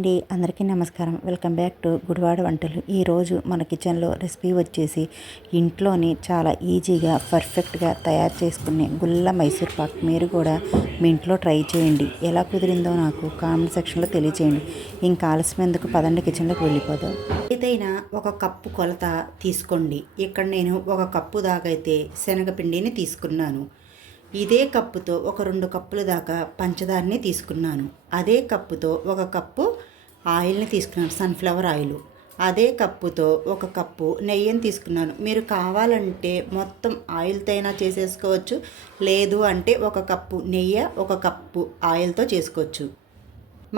అండి, అందరికీ నమస్కారం. వెల్కమ్ బ్యాక్ టు గుడివాడ వంటలు. ఈరోజు మన కిచెన్లో రెసిపీ వచ్చేసి ఇంట్లోని చాలా ఈజీగా పర్ఫెక్ట్గా తయారు చేసుకునే గుల్ల మైసూర్ పాక్. మీరు కూడా మీ ఇంట్లో ట్రై చేయండి. ఎలా కుదిరిందో నాకు కామెంట్ సెక్షన్లో తెలియచేయండి. ఇంకా ఆలస్యం ఎందుకు, పదండి కిచెన్లోకి వెళ్ళిపోదాం. ఏదైనా ఒక కప్పు కొలత తీసుకోండి. ఇక్కడ నేను ఒక కప్పు దాకైతే శనగపిండిని తీసుకున్నాను. ఇదే కప్పుతో ఒక 2 కప్పుల దాకా పంచదారని తీసుకున్నాను. అదే కప్పుతో ఒక కప్పు ఆయిల్ని తీసుకున్నాను, సన్ఫ్లవర్ ఆయిల్. అదే కప్పుతో ఒక కప్పు నెయ్యిని తీసుకున్నాను. మీరు కావాలంటే మొత్తం ఆయిల్తో అయినా చేసేసుకోవచ్చు, లేదు అంటే ఒక కప్పు నెయ్యి ఒక కప్పు ఆయిల్తో చేసుకోవచ్చు.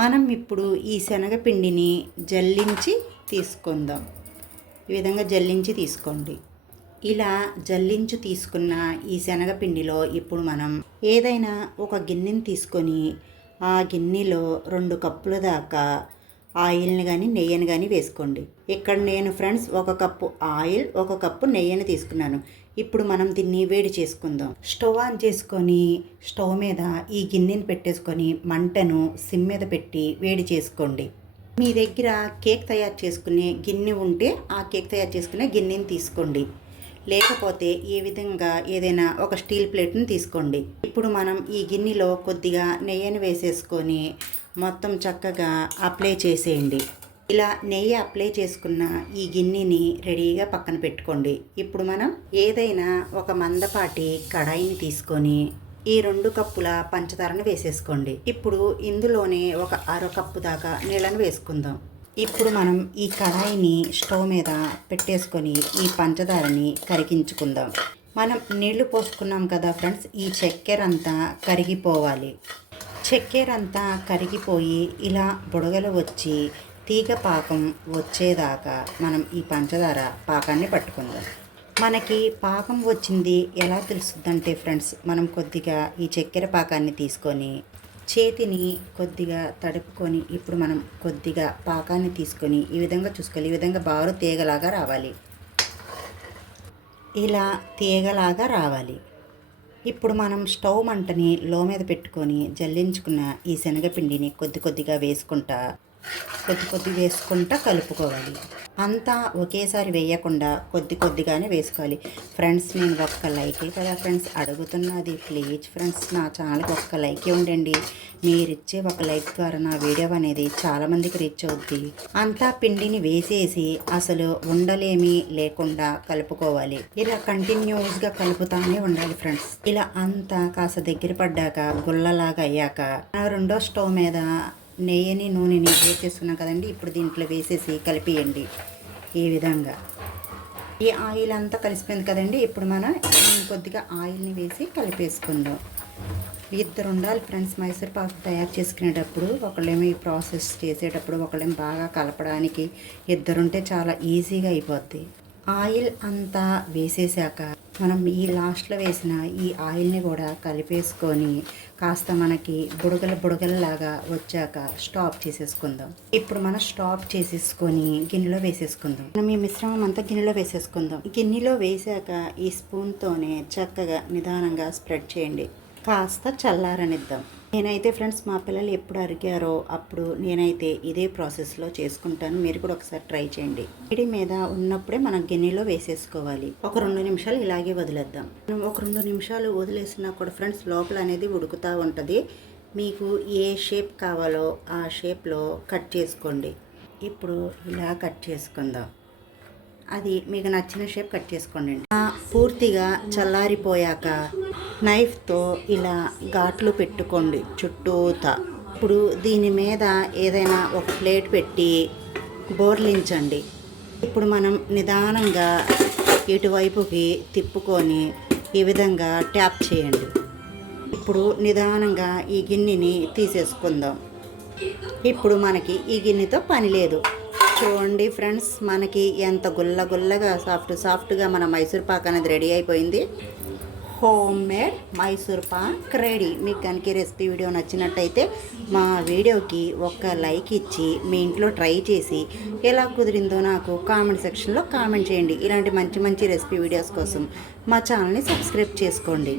మనం ఇప్పుడు ఈ శనగపిండిని జల్లించి తీసుకుందాం. ఈ విధంగా జల్లించి తీసుకోండి. ఇలా జల్లించి తీసుకున్న ఈ శనగపిండిలో ఇప్పుడు మనం ఏదైనా ఒక గిన్నెని తీసుకొని ఆ గిన్నెలో 2 కప్పుల దాకా ఆయిల్ని కానీ నెయ్యిని కానీ వేసుకోండి. ఇక్కడ నేను ఫ్రెండ్స్ ఒక కప్పు ఆయిల్ ఒక కప్పు నెయ్యిని తీసుకున్నాను. ఇప్పుడు మనం దీన్ని వేడి చేసుకుందాం. స్టవ్ ఆన్ చేసుకొని స్టవ్ మీద ఈ గిన్నెని పెట్టేసుకొని మంటను సిమ్ మీద పెట్టి వేడి చేసుకోండి. మీ దగ్గర కేక్ తయారు చేసుకునే గిన్నె ఉంటే ఆ కేక్ తయారు చేసుకునే గిన్నెని తీసుకోండి, లేకపోతే ఈ విధంగా ఏదైనా ఒక స్టీల్ ప్లేట్ని తీసుకోండి. ఇప్పుడు మనం ఈ గిన్నెలో కొద్దిగా నెయ్యిని వేసేసుకొని మొత్తం చక్కగా అప్లై చేసేయండి. ఇలా నెయ్యి అప్లై చేసుకున్న ఈ గిన్నెని రెడీగా పక్కన పెట్టుకోండి. ఇప్పుడు మనం ఏదైనా ఒక మందపాటి కడాయిని తీసుకొని ఈ 2 కప్పుల పంచదారను వేసేసుకోండి. ఇప్పుడు ఇందులోనే ఒక 1/2 కప్పు దాకా నీళ్ళని వేసుకుందాం. ఇప్పుడు మనం ఈ కడాయిని స్టవ్ మీద పెట్టేసుకొని ఈ పంచదారని కరిగించుకుందాం. మనం నీళ్లు పోసుకున్నాం కదా ఫ్రెండ్స్, ఈ చక్కెర అంతా కరిగిపోవాలి. చక్కెర అంతా కరిగిపోయి ఇలా బుడగలు వచ్చి తీగ పాకం వచ్చేదాకా మనం ఈ పంచదార పాకాన్ని పట్టుకుందాం. మనకి పాకం వచ్చింది ఎలా తెలుస్తుందంటే ఫ్రెండ్స్, మనం కొద్దిగా ఈ చక్కెర పాకాన్ని తీసుకొని చేతిని కొద్దిగా తడుపుకొని ఇప్పుడు మనం కొద్దిగా పాకాన్ని తీసుకొని ఈ విధంగా చూసుకోవాలి. ఈ విధంగా బారు తీగలాగా రావాలి. ఇలా తీగలాగా రావాలి. ఇప్పుడు మనం స్టవ్ మంటని లో మీద పెట్టుకొని జల్లించుకున్న ఈ శనగపిండిని కొద్దిగా వేసుకుంటా కలుపుకోవాలి. అంతా ఒకేసారి వేయకుండా కొద్దిగానే వేసుకోవాలి. ఫ్రెండ్స్, నేను ఒక్క లైకే కదా ఫ్రెండ్స్ అడుగుతున్నది. ప్లీజ్ ఫ్రెండ్స్, నా ఛానల్కి ఒక్క లైక్ ఇవ్వండి. మీరిచ్చే ఒక లైక్ ద్వారా నా వీడియో అనేది చాలామందికి రీచ్ అవుద్ది. అంతా పిండిని వేసేసి అసలు ఉండలేమి లేకుండా కలుపుకోవాలి. ఇలా కంటిన్యూస్గా కలుపుతానే ఉండాలి ఫ్రెండ్స్. ఇలా అంతా కాస్త దగ్గర పడ్డాక గుల్లలాగా అయ్యాక రెండో స్టవ్ మీద నెయ్యిని నూనెని వేసేస్తున్నాం కదండి. ఇప్పుడు దీంట్లో వేసేసి కలిపియండి. ఈ విధంగా ఈ ఆయిల్ అంతా కలిసిపోయింది కదండి. ఇప్పుడు మనం కొద్దిగా ఆయిల్ని వేసి కలిపేసుకుందాం. ఇద్దరు ఉండాలి ఫ్రెండ్స్ మైసూర్ పాక్ తయారు చేసుకునేటప్పుడు. ఒకళ్ళేమో ఈ ప్రాసెస్ చేసేటప్పుడు, ఒకళ్ళేమో బాగా కలపడానికి. ఇద్దరుంటే చాలా ఈజీగా అయిపోద్ది. ఆయిల్ అంతా వేసేసాక మనం ఈ లాస్ట్లో వేసిన ఈ ఆయిల్ని కూడా కలిపేసుకొని కాస్త మనకి బుడగలలాగా వచ్చాక స్టాప్ చేసేసుకుందాం. ఇప్పుడు మనం స్టాప్ చేసేసుకొని గిన్నెలో వేసేసుకుందాం. మనం ఈ మిశ్రమం అంతా గిన్నెలో వేసేసుకుందాం. గిన్నెలో వేసాక ఈ స్పూన్తోనే చక్కగా నిదానంగా స్ప్రెడ్ చేయండి. కాస్త చల్లారనిద్దాం. నేనైతే ఫ్రెండ్స్ మా పిల్లలు ఎప్పుడు అరిగారో అప్పుడు నేనైతే ఇదే ప్రాసెస్లో చేసుకుంటాను. మీరు కూడా ఒకసారి ట్రై చేయండి. వేడి మీద ఉన్నప్పుడే మనం గిన్నెలో వేసేసుకోవాలి. ఒక 2 నిమిషాలు ఇలాగే వదిలేద్దాం. ఒక 2 నిమిషాలు వదిలేసినా కూడా ఫ్రెండ్స్ లోపల అనేది ఉడుకుతూ ఉంటుంది. మీకు ఏ షేప్ కావాలో ఆ షేప్లో కట్ చేసుకోండి. ఇప్పుడు ఇలా కట్ చేసుకుందాం. అది మీకు నచ్చిన షేప్ కట్ చేసుకోండి. పూర్తిగా చల్లారిపోయాక నైఫ్తో ఇలా ఘాట్లు పెట్టుకోండి చుట్టూతా. ఇప్పుడు దీని మీద ఏదైనా ఒక ప్లేట్ పెట్టి బోర్లించండి. ఇప్పుడు మనం నిదానంగా ఇటువైపుకి తిప్పుకొని ఈ విధంగా ట్యాప్ చేయండి. ఇప్పుడు నిదానంగా ఈ గిన్నెని తీసేసుకుందాం. ఇప్పుడు మనకి ఈ గిన్నెతో పని లేదు. చూడండి ఫ్రెండ్స్, మనకి ఎంత గుల్లగా సాఫ్ట్గా మన మైసూర్ పాక్ అనేది రెడీ అయిపోయింది. Home made Mysore Pak ready. మీకు కనుక రెసిపీ వీడియో నచ్చినట్టయితే మా వీడియోకి ఒక లైక్ ఇచ్చి మీ ఇంట్లో ట్రై చేసి ఎలా కుదిరిందో నాకు కామెంట్ సెక్షన్లో కామెంట్ చేయండి. ఇలాంటి మంచి రెసిపీ వీడియోస్ కోసం మా ఛానల్ని సబ్స్క్రైబ్ చేసుకోండి.